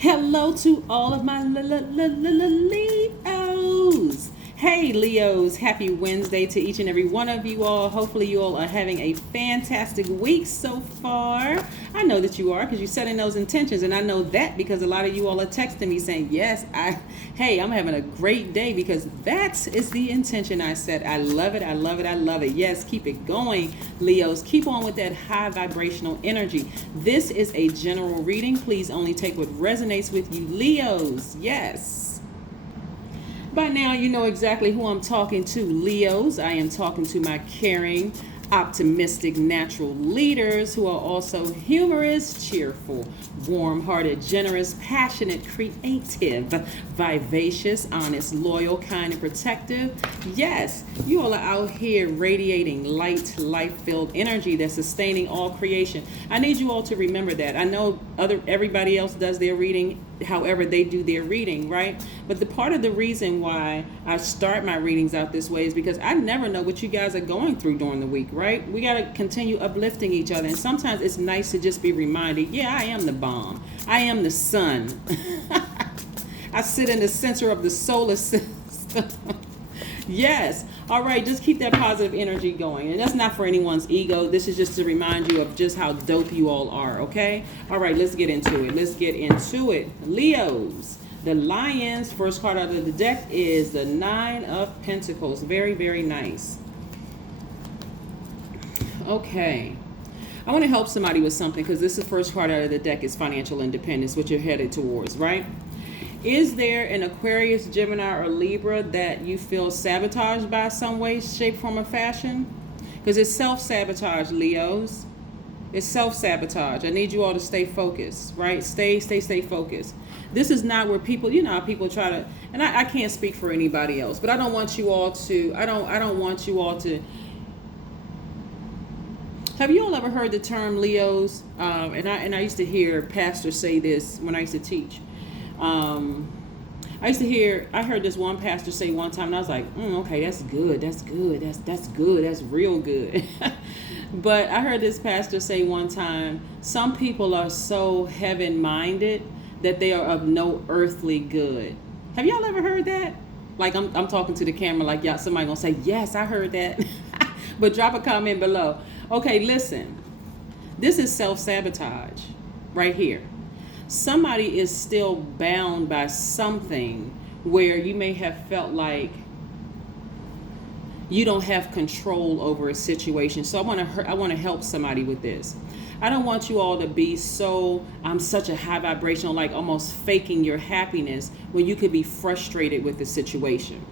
Hello to all of my Leos. Hey Leos, happy Wednesday to each and every one of you all. Hopefully you all are having a fantastic week so far. I know that you are because you're setting those intentions, and I know that because a lot of you all are texting me saying, yes, I'm having a great day, because that is the intention I set. I love it, I love it, I love it. Yes, keep it going, Leos. Keep on with that high vibrational energy. This is a general reading. Please only take what resonates with you, Leos. Yes. By now, you know exactly who I'm talking to, Leos. I am talking to my caring, optimistic, natural leaders who are also humorous, cheerful, warm-hearted, generous, passionate, creative, vivacious, honest, loyal, kind, and protective. Yes, you all are out here radiating light, life-filled energy that's sustaining all creation. I need you all to remember that. I know everybody else does their reading however they do their reading, right? But the part of the reason why I start my readings out this way is because I never know what you guys are going through during the week, right? We got to continue uplifting each other, and sometimes it's nice to just be reminded, yeah, I am the bomb. I am the sun. I sit in the center of the solar system. Yes. All right, just keep that positive energy going. And that's not for anyone's ego. This is just to remind you of just how dope you all are, okay? All right, let's get into it. Leos, the Lions, first card out of the deck is the Nine of Pentacles. Very, very nice. Okay. I want to help somebody with something, because this is the first card out of the deck is financial independence, which you're headed towards, right? Is there an Aquarius, Gemini, or Libra that you feel sabotaged by some way, shape, form, or fashion? Because it's self-sabotage, Leos. It's self-sabotage. I need you all to stay focused, right? Stay focused. This is not where people, you know how people try to, and I can't speak for anybody else, but I don't want you all to, I don't want you all to. Have you all ever heard the term Leos? And I used to hear pastors say this when I used to teach. I heard this one pastor say one time, and I was like, okay, that's good, that's real good. But I heard this pastor say one time, some people are so heaven-minded that they are of no earthly good. Have y'all ever heard that? Like, I'm talking to the camera like, y'all, somebody gonna say, yes, I heard that. But drop a comment below. Okay, listen, this is self-sabotage right here. Somebody is still bound by something where you may have felt like you don't have control over a situation. So I want to help somebody with this. I don't want you all to be I'm such a high vibrational, like almost faking your happiness when you could be frustrated with the situation.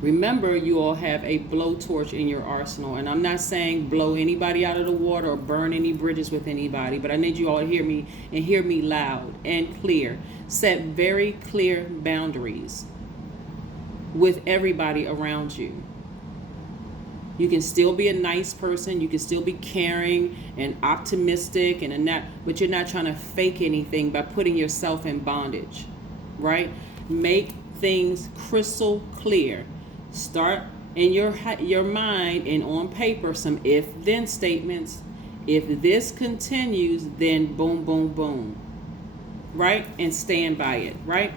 Remember, you all have a blowtorch in your arsenal, and I'm not saying blow anybody out of the water or burn any bridges with anybody, but I need you all to hear me, and hear me loud and clear. Set very clear boundaries with everybody around you. You can still be a nice person, you can still be caring and optimistic, but you're not trying to fake anything by putting yourself in bondage, right? Make things crystal clear. Start in your mind and on paper some if-then statements. If this continues, then boom, boom, boom. Right? And stand by it, right?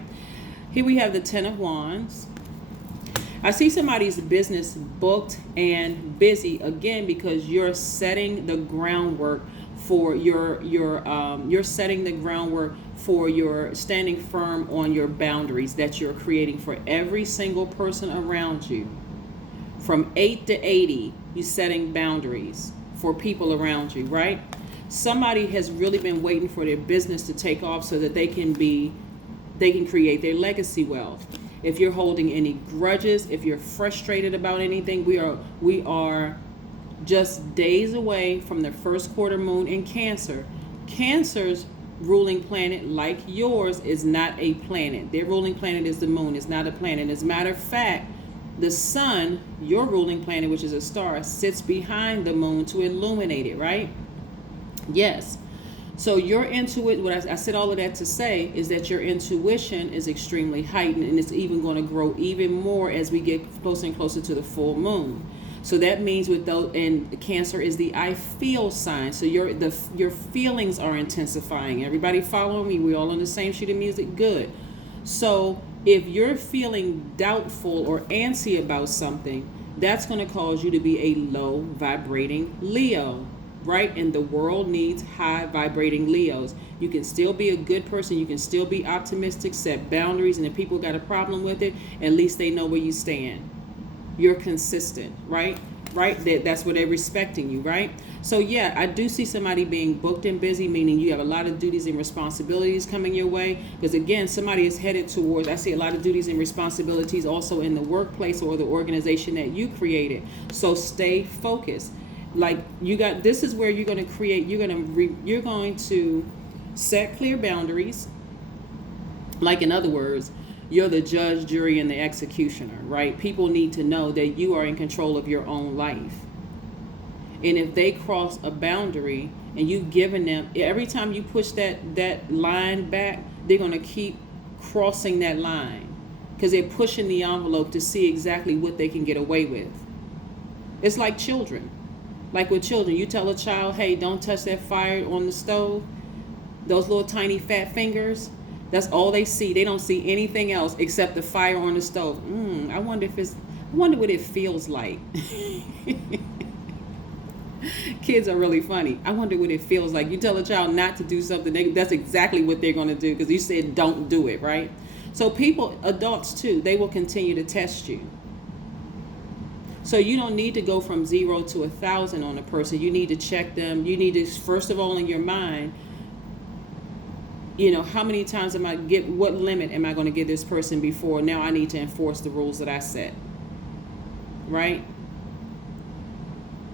Here we have the Ten of Wands. I see somebody's business booked and busy again because you're setting the groundwork for you're setting the groundwork for your standing firm on your boundaries that you're creating for every single person around you. From 8 to 80, you're setting boundaries for people around you, right? Somebody has really been waiting for their business to take off so that they can create their legacy wealth. If you're holding any grudges, if you're frustrated about anything, we are just days away from the first quarter moon in Cancer. Cancer's ruling planet, like yours, is not a planet. Their ruling planet is the moon. It's not a planet. As a matter of fact, the sun, your ruling planet, which is a star, sits behind the moon to illuminate it, right? Yes. So your intuition, what I said all of that to say is that your intuition is extremely heightened, and it's even going to grow even more as we get closer and closer to the full moon. So that means with those, and Cancer is the I feel sign. So your feelings are intensifying. Everybody following me? We all on the same sheet of music? Good. So if you're feeling doubtful or antsy about something, that's going to cause you to be a low vibrating Leo, right? And the world needs high vibrating Leos. You can still be a good person. You can still be optimistic, set boundaries. And if people got a problem with it, at least they know where you stand. You're consistent, right? Right? That's what they're respecting you, right? So yeah, I do see somebody being booked and busy, meaning you have a lot of duties and responsibilities coming your way. Because again, somebody is headed towards, I see a lot of duties and responsibilities also in the workplace or the organization that you created. So stay focused. Like this is where you're going to create, you're going to set clear boundaries. Like in other words, you're the judge, jury, and the executioner, right? People need to know that you are in control of your own life. And if they cross a boundary and you've given them, every time you push that line back, they're going to keep crossing that line because they're pushing the envelope to see exactly what they can get away with. It's like children. Like with children, you tell a child, hey, don't touch that fire on the stove. Those little tiny fat fingers, that's all they see. They don't see anything else except the fire on the stove. I wonder what it feels like. Kids are really funny. I wonder what it feels like. You tell a child not to do something, that's exactly what they're going to do because you said don't do it, right? So people, adults too, they will continue to test you. So you don't need to go from 0 to 1,000 on a person. You need to check them. You need to, first of all, in your mind, how many times what limit am I going to give this person before now I need to enforce the rules that I set? Right?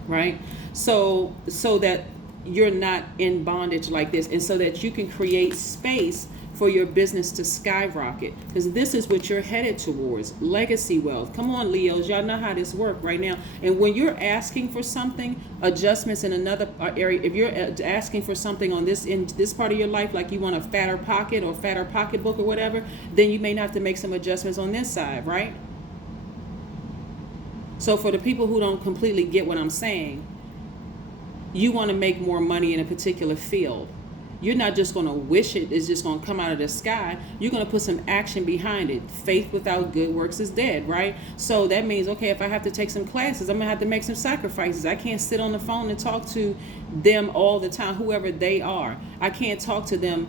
Right? So that you're not in bondage like this, and so that you can create space for your business to skyrocket, because this is what you're headed towards, legacy wealth. Come on, Leos, y'all know how this works right now. And when you're asking for something, adjustments in another area, if you're asking for something in this part of your life, like you want a fatter pocket or fatter pocketbook or whatever, then you may have to make some adjustments on this side, right? So for the people who don't completely get what I'm saying, you want to make more money in a particular field. You're not just going to wish it's just going to come out of the sky. You're going to put some action behind it. Faith without good works is dead, right? So that means, okay, if I have to take some classes, I'm going to have to make some sacrifices. I can't sit on the phone and talk to them all the time, whoever they are. I can't talk to them,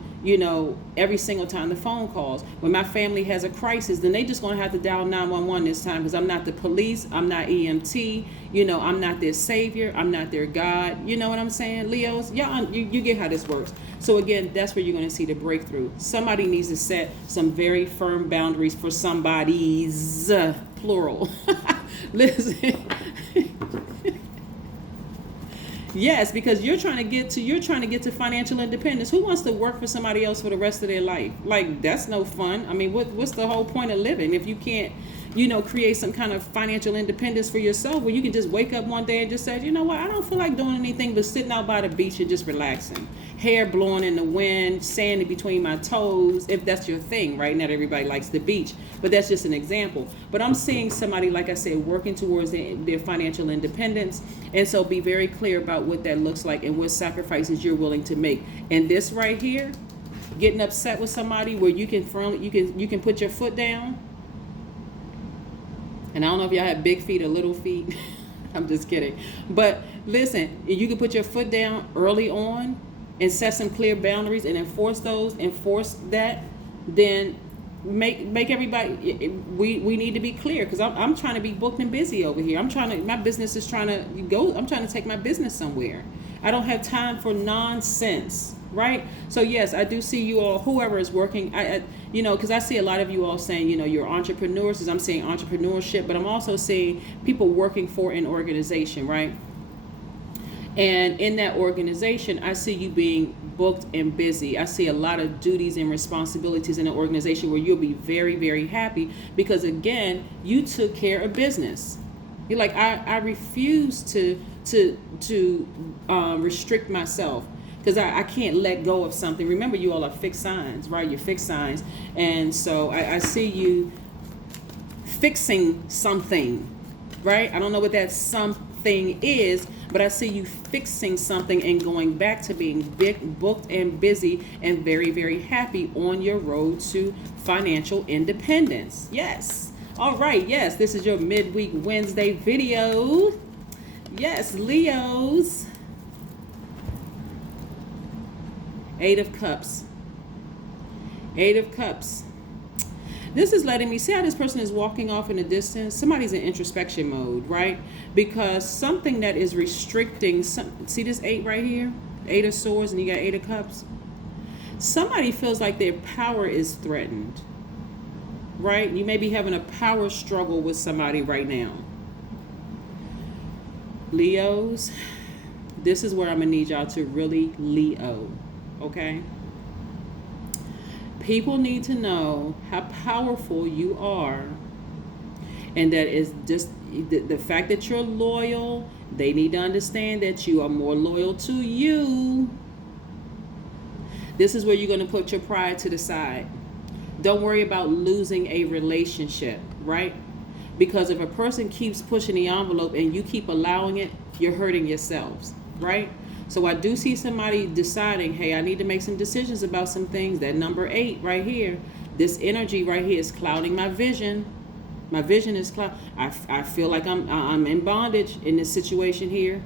every single time the phone calls. When my family has a crisis, then they just going to have to dial 911 this time, because I'm not the police. I'm not EMT. I'm not their savior. I'm not their God. You know what I'm saying, Leos? You get how this works. So again, that's where you're going to see the breakthrough. Somebody needs to set some very firm boundaries for somebody's, plural. Listen. Yes, because you're trying to get to financial independence. Who wants to work for somebody else for the rest of their life? Like, that's no fun. I mean, what's the whole point of living if you can't, create some kind of financial independence for yourself, where you can just wake up one day and just say, you know what, I don't feel like doing anything but sitting out by the beach and just relaxing. Hair blowing in the wind, sand in between my toes, if that's your thing, right? Not everybody likes the beach, but that's just an example. But I'm seeing somebody, like I said, working towards their financial independence. And so be very clear about what that looks like and what sacrifices you're willing to make. And this right here, getting upset with somebody where you can put your foot down. And I don't know if y'all have big feet or little feet. I'm just kidding. But listen, you can put your foot down early on and set some clear boundaries and enforce that, then make everybody, we need to be clear, because I'm trying to be booked and busy over here. My business is trying to go, I'm trying to take my business somewhere. I don't have time for nonsense, right? So yes, I do see you all, whoever is working, because I see a lot of you all saying, you're entrepreneurs, as I'm saying entrepreneurship, but I'm also seeing people working for an organization, right? And in that organization, I see you being booked and busy. I see a lot of duties and responsibilities in an organization where you'll be very, very happy, because again, you took care of business. You're like, I refuse to restrict myself, because I can't let go of something. Remember, you all are fixed signs, right? You're fixed signs. And so I see you fixing something. right? I don't know what that something is, but I see you fixing something and going back to being big, booked and busy and very, very happy on your road to financial independence. Yes. All right. Yes, this is your midweek Wednesday video. Yes, Leos. 8 of Cups. 8 of Cups. This is letting me see how this person is walking off in the distance. Somebody's in introspection mode, right? Because something that is restricting, see this 8 right here? 8 of Swords, and you got 8 of Cups. Somebody feels like their power is threatened, right? You may be having a power struggle with somebody right now. Leos, this is where I'm going to need y'all to really Leo, okay? People need to know how powerful you are, and that is just the fact that you're loyal. They need to understand that you are more loyal to you. This is where you're going to put your pride to the side. Don't worry about losing a relationship, right? Because if a person keeps pushing the envelope and you keep allowing it, you're hurting yourselves, right? So I do see somebody deciding, hey, I need to make some decisions about some things. That number 8 right here, this energy right here is clouding my vision. My vision is cloud. I feel like I'm in bondage in this situation here,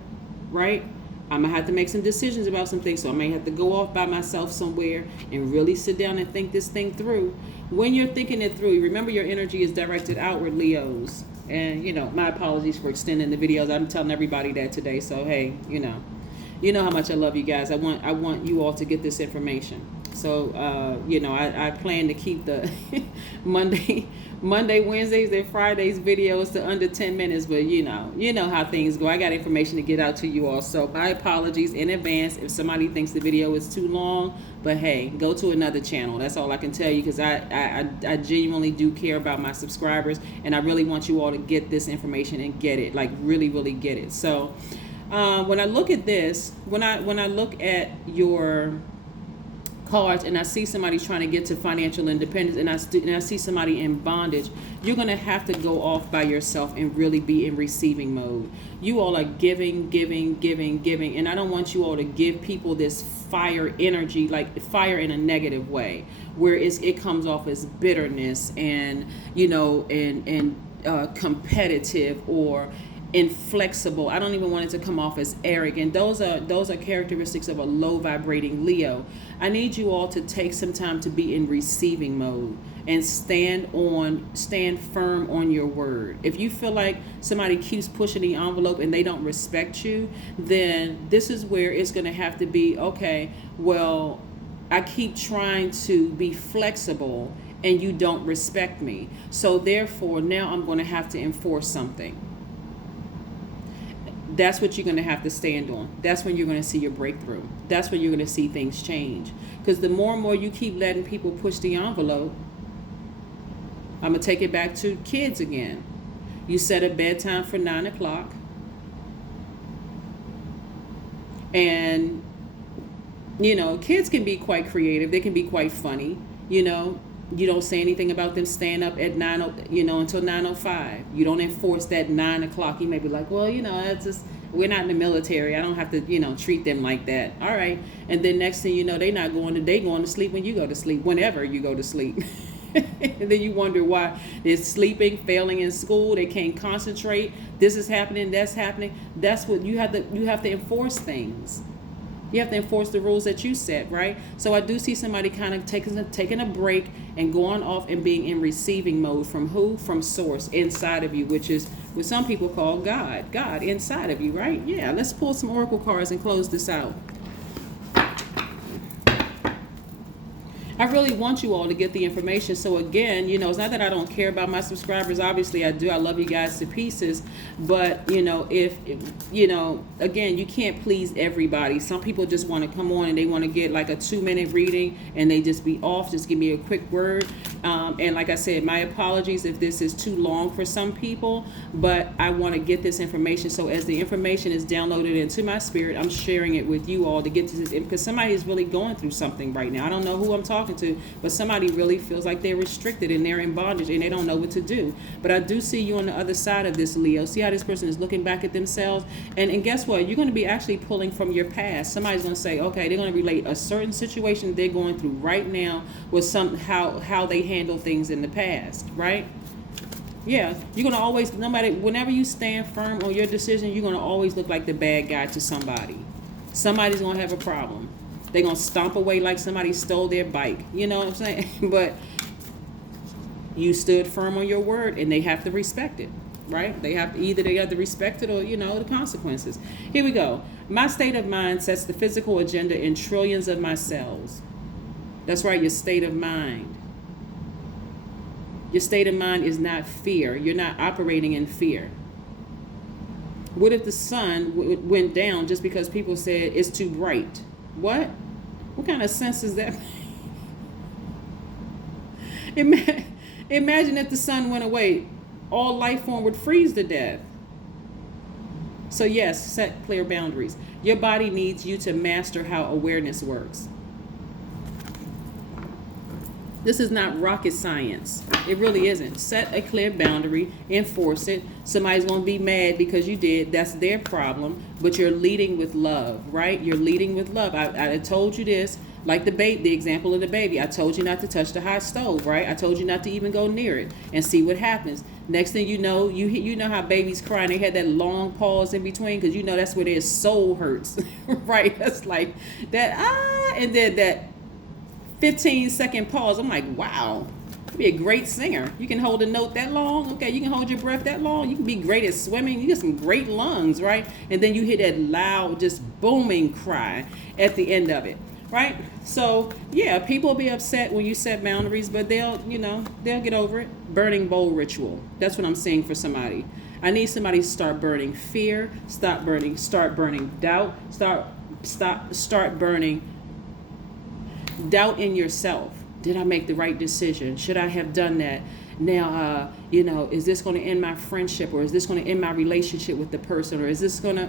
right? I'm gonna have to make some decisions about some things. So I may have to go off by myself somewhere and really sit down and think this thing through. When you're thinking it through, remember your energy is directed outward, Leos. And my apologies for extending the videos. I'm telling everybody that today. So hey, you know how much I love you guys. I want you all to get this information. So I plan to keep the Monday, Wednesdays, and Fridays videos to under 10 minutes. But you know how things go. I got information to get out to you all. So my apologies in advance if somebody thinks the video is too long. But hey, go to another channel. That's all I can tell you, because I genuinely do care about my subscribers, and I really want you all to get this information and get it, like really, really get it. So. When I look at this, when I look at your cards and I see somebody trying to get to financial independence, and I see somebody in bondage, you're going to have to go off by yourself and really be in receiving mode. You all are giving, and I don't want you all to give people this fire energy, like fire in a negative way, where it comes off as bitterness and competitive or inflexible. I don't even want it to come off as arrogant. Those are characteristics of a low vibrating Leo. I need you all to take some time to be in receiving mode and stand firm on your word. If you feel like somebody keeps pushing the envelope and they don't respect you, then this is where it's going to have to be, okay, well, I keep trying to be flexible and you don't respect me. So therefore, now I'm going to have to enforce something. That's what you're going to have to stand on. That's when you're going to see your breakthrough. That's when you're going to see things change. Because the more and more you keep letting people push the envelope, I'm going to take it back to kids again. You set a bedtime for 9 o'clock. And, kids can be quite creative. They can be quite funny. You don't say anything about them staying up at 9, until 9:05. You don't enforce that 9 o'clock. You may be like, well, it's just, we're not in the military. I don't have to, treat them like that. All right. And then next thing you know, they going to sleep when you go to sleep, whenever you go to sleep. And then you wonder why they're sleeping, failing in school. They can't concentrate. This is happening. That's happening. That's what you have to enforce things. You have to enforce the rules that you set, right? So I do see somebody kind of taking a break and going off and being in receiving mode from who? From source inside of you, which is what some people call God. God inside of you, right? Yeah, let's pull some oracle cards and close this out. I really want you all to get the information. So again, it's not that I don't care about my subscribers. Obviously I do. I love you guys to pieces. But, if again, you can't please everybody. Some people just want to come on and they want to get like a 2-minute reading and they just be off. Just give me a quick word. And like I said, my apologies if this is too long for some people, but I want to get this information. So as the information is downloaded into my spirit, I'm sharing it with you all to get to this, because somebody is really going through something right now. I don't know who I'm talking talking to, but somebody really feels like they're restricted and they're in bondage and they don't know what to do. But I do see you on the other side of this, Leo. See how this person is looking back at themselves? And guess what? You're going to be actually pulling from your past. Somebody's going to say, okay, they're going to relate a certain situation they're going through right now with how they handle things in the past, right? Yeah, you're going to always, no matter, whenever you stand firm on your decision, you're going to always look like the bad guy to somebody. Somebody's going to have a problem. They're going to stomp away like somebody stole their bike. You know what I'm saying? But you stood firm on your word, and they have to respect it, right? They have to respect it or, the consequences. Here we go. My state of mind sets the physical agenda in trillions of my cells. That's right, your state of mind. Your state of mind is not fear. You're not operating in fear. What if the sun went down just because people said it's too bright? What? What kind of sense is that? Imagine if the sun went away. All life form would freeze to death. So yes, set clear boundaries. Your body needs you to master how awareness works. This is not rocket science. It really isn't. Set a clear boundary, enforce it. Somebody's going to be mad because you did. That's their problem. But you're leading with love, right? You're leading with love. I told you this, like the example of the baby. I told you not to touch the hot stove, right? I told you not to even go near it and see what happens. Next thing you know, you know how babies cry and they had that long pause in between because that's where their soul hurts, right? That's like that, and then that 15-second pause. I'm like, wow, you'd be a great singer. You can hold a note that long. Okay, you can hold your breath that long. You can be great at swimming. You get some great lungs, right? And then you hear that loud, just booming cry at the end of it, right? So yeah, people will be upset when you set boundaries, but they'll get over it. Burning bowl ritual. That's what I'm saying for somebody. I need somebody to start burning fear, start burning doubt, start burning doubt in yourself. Did I make the right decision? Should I have done that? Now, is this going to end my friendship, or is this going to end my relationship with the person, or is this going to...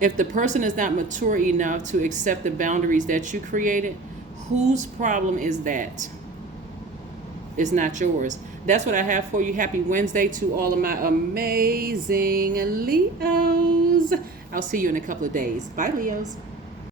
If the person is not mature enough to accept the boundaries that you created, whose problem is that? It's not yours. That's what I have for you. Happy Wednesday to all of my amazing Leos. I'll see you in a couple of days. Bye, Leos.